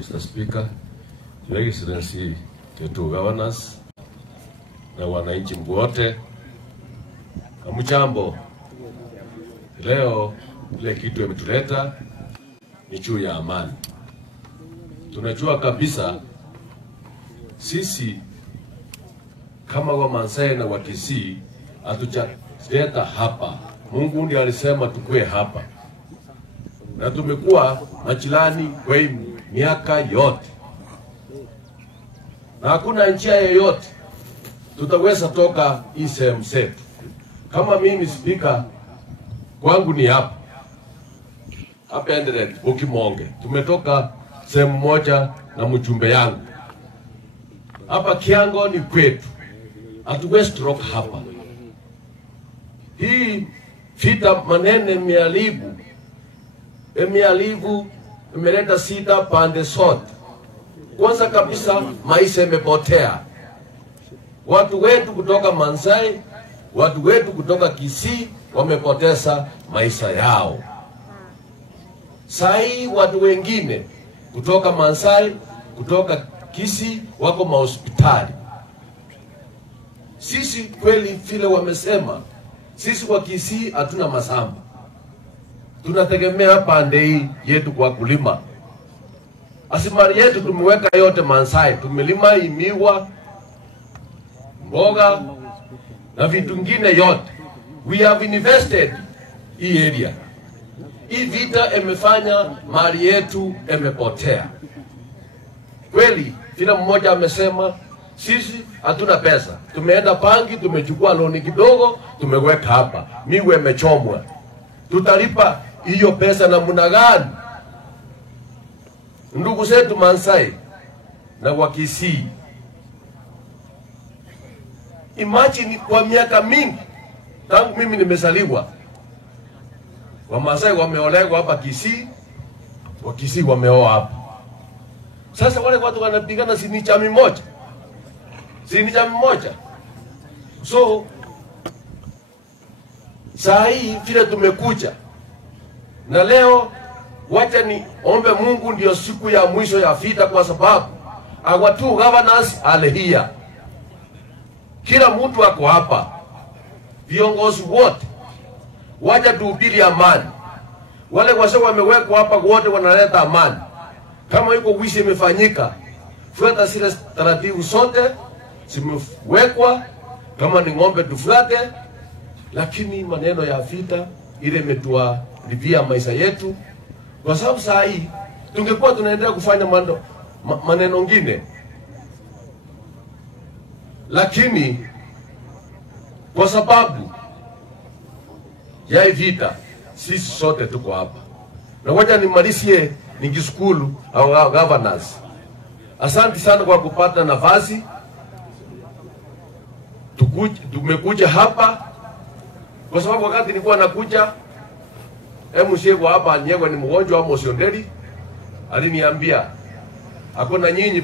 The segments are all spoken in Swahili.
Mr. Speaker, Your Excellency, the two governors, na wananchi wote, hamjambo. Leo ile kitu imetuleta ni juu ya amani. Tunajua kabisa sisi kama Wamasai na Wakisii hatujaleta hapa. Mungu ndiye alisema tukue hapa. Na tumekuwa majirani kwa miaka yote. Na hakuna njia yoyote tutaweza toka hii sehemu zetu. Kama mimi speaker kwangu ni hapa. Hapa Eldoret, Ukimonge. Tumetoka sehemu moja na mjumbe yangu. Hapa Kiango ni kwetu. Hatuwezi toka hapa. Hii vita manene mialivu imeleta sida pande zote. Kwanza kabisa maisha imepotea. Watu wetu kutoka Maasai, watu wetu kutoka Kisii wamepoteza maisha yao. Sai watu wengine kutoka Maasai, kutoka Kisii wako mahospitali. Sisi kweli vile wamesema, sisi wa Kisii hatuna mashamba. Tunategemea pande hii yetu kwa kulima. Asimari yetu tumeweka yote Maasai, tumelima miwa, mboga na vitu vingine yote. We have invested hii area. Hii vita imefanya mali yetu imepotea. Kweli kila mmoja amesema sisi hatuna pesa. Tumeenda banki, tumechukua loni kidogo, tumeweka hapa. Miwa imechomwa. Tutalipa hiyo pesa namna gani? Ndugu zetu Maasai na Wakisii, imagine kwa miaka mingi tangu mimi nimezaliwa, Wamasai wameolewa hapa Kisii, Wakisii wameoa hapa. Sasa wale watu wanapigana si ni chama moja. Si ni chama moja. So saa hii vile tumekuja na leo, wacha ni ombe Mungu ndio siku ya mwisho ya vita, kwa sababu our two governors are here. Kila mtu ako hapa. Viongozi wote wacha tuhubiri amani. Wale wase wamewekwa hapa wote wanaleta amani. Kama yuko wishi imefanyika, fuata zile taratibu zote zimewekwa. Kama ni ng'ombe tufuate, lakini maneno ya vita ile imetuharibia maisha yetu. Kwa sababu saa hii tungekuwa tunaendelea kufanya maneno mengine, lakini kwa sababu ya hii vita sisi sote tuko hapa. Na wacha nimalizie nikishukuru au governors. Asante sana kwa kupata nafasi. Tumekuja hapa kwa sababu wakati nilikuwa nakuja MCA hapa Nyegwa ni mgonjwa wa Mosiondeli, aliniambia hakuna nyinyi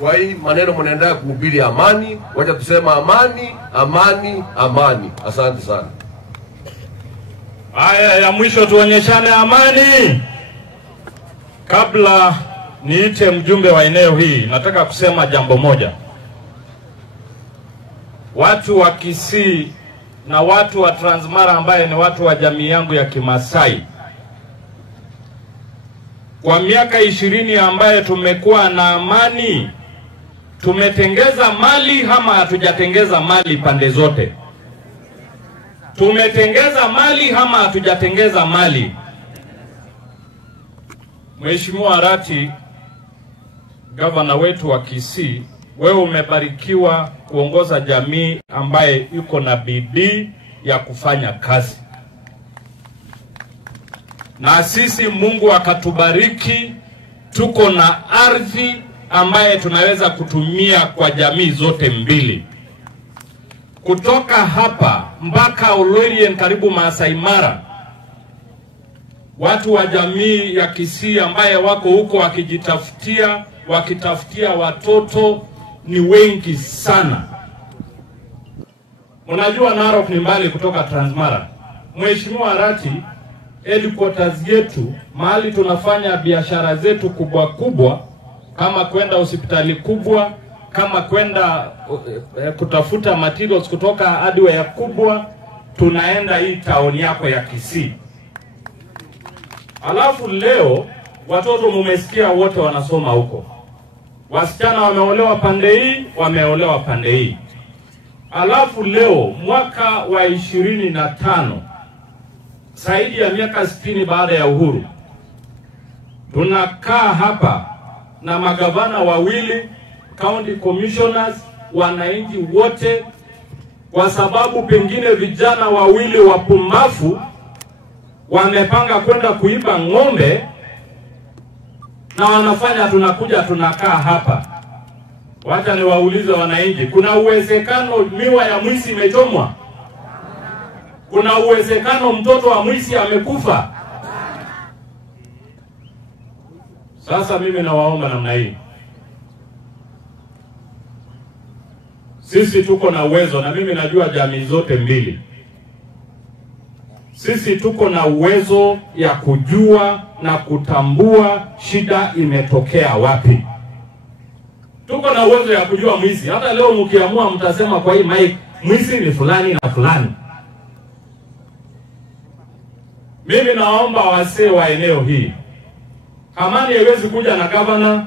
kwa hii maneno mnaendelea kuhubiri amani, wacha tusema amani, amani, amani. Asante sana. Haya ya mwisho tuonyeshane amani. Kabla niite mjumbe wa eneo hii, nataka kusema jambo moja. Watu wa Kisii na watu wa Transmara ambaye ni watu wa jamii yangu ya Kimasai, kwa miaka 20 ambaye tumekuwa na amani, tumetengeza mali ama hatujatengeza mali pande zote? Tumetengeza mali ama hatujatengeza mali? Mheshimiwa Arati, gavana wetu wa Kisii, wewe umebarikiwa kuongoza jamii ambaye yuko na bidii ya kufanya kazi. Na sisi Mungu akatubariki, tuko na ardhi ambaye tunaweza kutumia kwa jamii zote mbili. Kutoka hapa mpaka Oloirien karibu Maasai Mara, watu wa jamii ya Kisii ambaye wako huko wakitafutia watoto ni wengi sana. Unajua Narok ni mbali kutoka Transmara. Mheshimiwa Arati, headquarters yetu, mahali tunafanya biashara zetu kubwa kubwa, kama kwenda hospitali kubwa, kama kwenda kutafuta materials kutoka hardware kubwa, tunaenda hii town yako ya Kisii. Alafu leo watoto mumesikia wote wanasoma huko. Wasichana wameolewa pande hii, wameolewa pande hii. Alafu leo mwaka wa 25, zaidi ya miaka 60 baada ya uhuru, tunakaa hapa na magavana wawili, county commissioners, wananchi wote, kwa sababu pengine vijana wawili wapumbafu wamepanga kwenda kuiba ng'ombe, na wanafanya tunakuja tunakaa hapa. Wacha niwaulize wananchi, kuna uwezekano miwa ya mwizi imechomwa? Kuna uwezekano mtoto wa mwizi amekufa? Sasa mimi nawaomba namna hii. Sisi tuko na uwezo, na mimi najua jamii zote mbili. Sisi tuko na uwezo ya kujua na kutambua shida imetokea wapi. Tuko na uwezo ya kujua mwizi. Hata leo mkiamua mtasema kwa hii mic, mwizi ni fulani na fulani. Mimi naomba wasee wa eneo hii, amani haiwezi kuja na governor,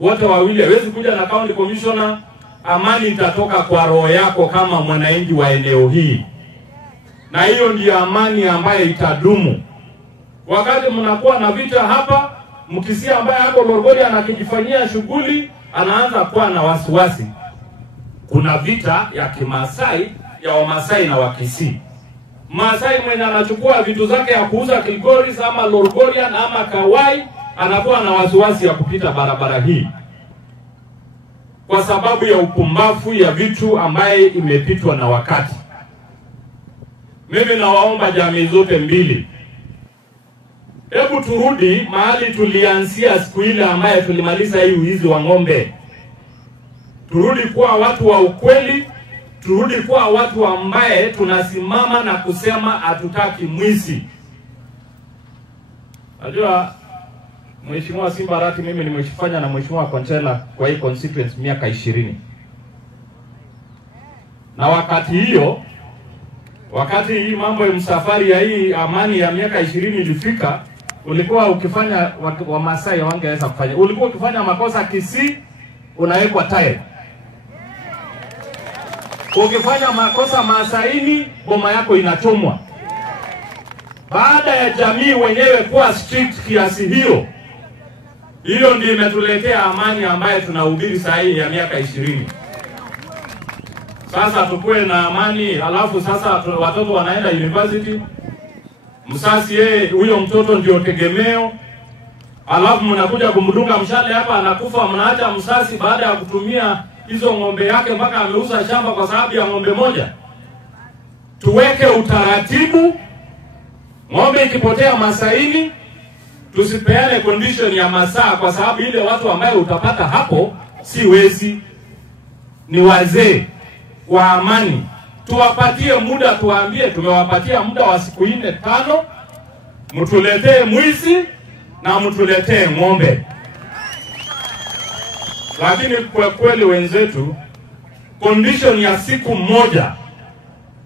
wote wawili haiwezi kuja na county commissioner. Amani itatoka kwa roho yako kama mwananchi wa eneo hii, na hiyo ndiyo amani ambayo itadumu. Wakati mnakuwa na vita hapa, mkisia ambaye hapo Lorgori anakijifanyia shughuli, anaanza kuwa na wasiwasi. Kuna vita ya Kimasai, ya Wamasai na Wakisii. Masai mwenye anachukua vitu zake ya kuuza Kilgoris ama Lorgorian ama Kawai, anakuwa na wasiwasi ya kupita barabara hii, kwa sababu ya upumbavu ya vitu ambaye imepitwa na wakati. Mimi nawaomba jamii zote mbili, hebu turudi mahali tulianzia siku ile ambaye tulimaliza hii uizi wa ng'ombe. Turudi kuwa watu wa ukweli, turudi kuwa watu ambaye tunasimama na kusema hatutaki mwizi. Najua Mheshimiwa Simba Arati, mimi nimeshifanya na Mheshimiwa Konchela kwa hii constituency miaka 20. Na wakati hii mambo ya msafari ya hii amani ya miaka 20 ilifika, ulikuwa ukifanya wa Masai wangeweza kufanya. Ulikuwa ukifanya makosa Kisii, unawekwa tire. Ukifanya makosa Masaini, boma yako inachomwa. Baada ya jamii wenyewe kuwa strict kiasi hiyo, hiyo ndiyo imetuletea amani ambaye tunahubiri saa hii ya miaka 20. Sasa tukue na amani, alafu sasa watoto wanaenda university. Msasi yeye huyo mtoto ndio tegemeo. Alafu mnakuja kumdunga mshale hapa anakufa, mnaacha msasi baada ya kutumia hizo ng'ombe yake mpaka ameuza shamba kwa sababu ya ng'ombe moja. Tuweke utaratibu, ng'ombe ikipotea Masaini, tusipeane condition ya masaa, kwa sababu ile watu ambaye utapata hapo si wezi, ni wazee wa amani. Tuwapatie muda, tuwaambie tumewapatia muda wa siku 4-5, mtuletee mwizi na mtuletee ng'ombe. Lakini kwa kweli wenzetu, condition ya siku moja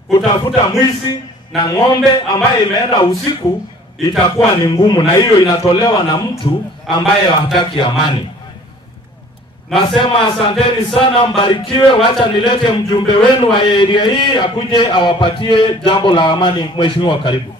kutafuta mwizi na ng'ombe ambaye imeenda usiku itakuwa ni ngumu, na hiyo inatolewa na mtu ambaye hataki amani. Nasema asanteni sana, mbarikiwe. Wacha nilete mjumbe wenu wa area hii akuje awapatie jambo la amani. Mheshimiwa, karibu.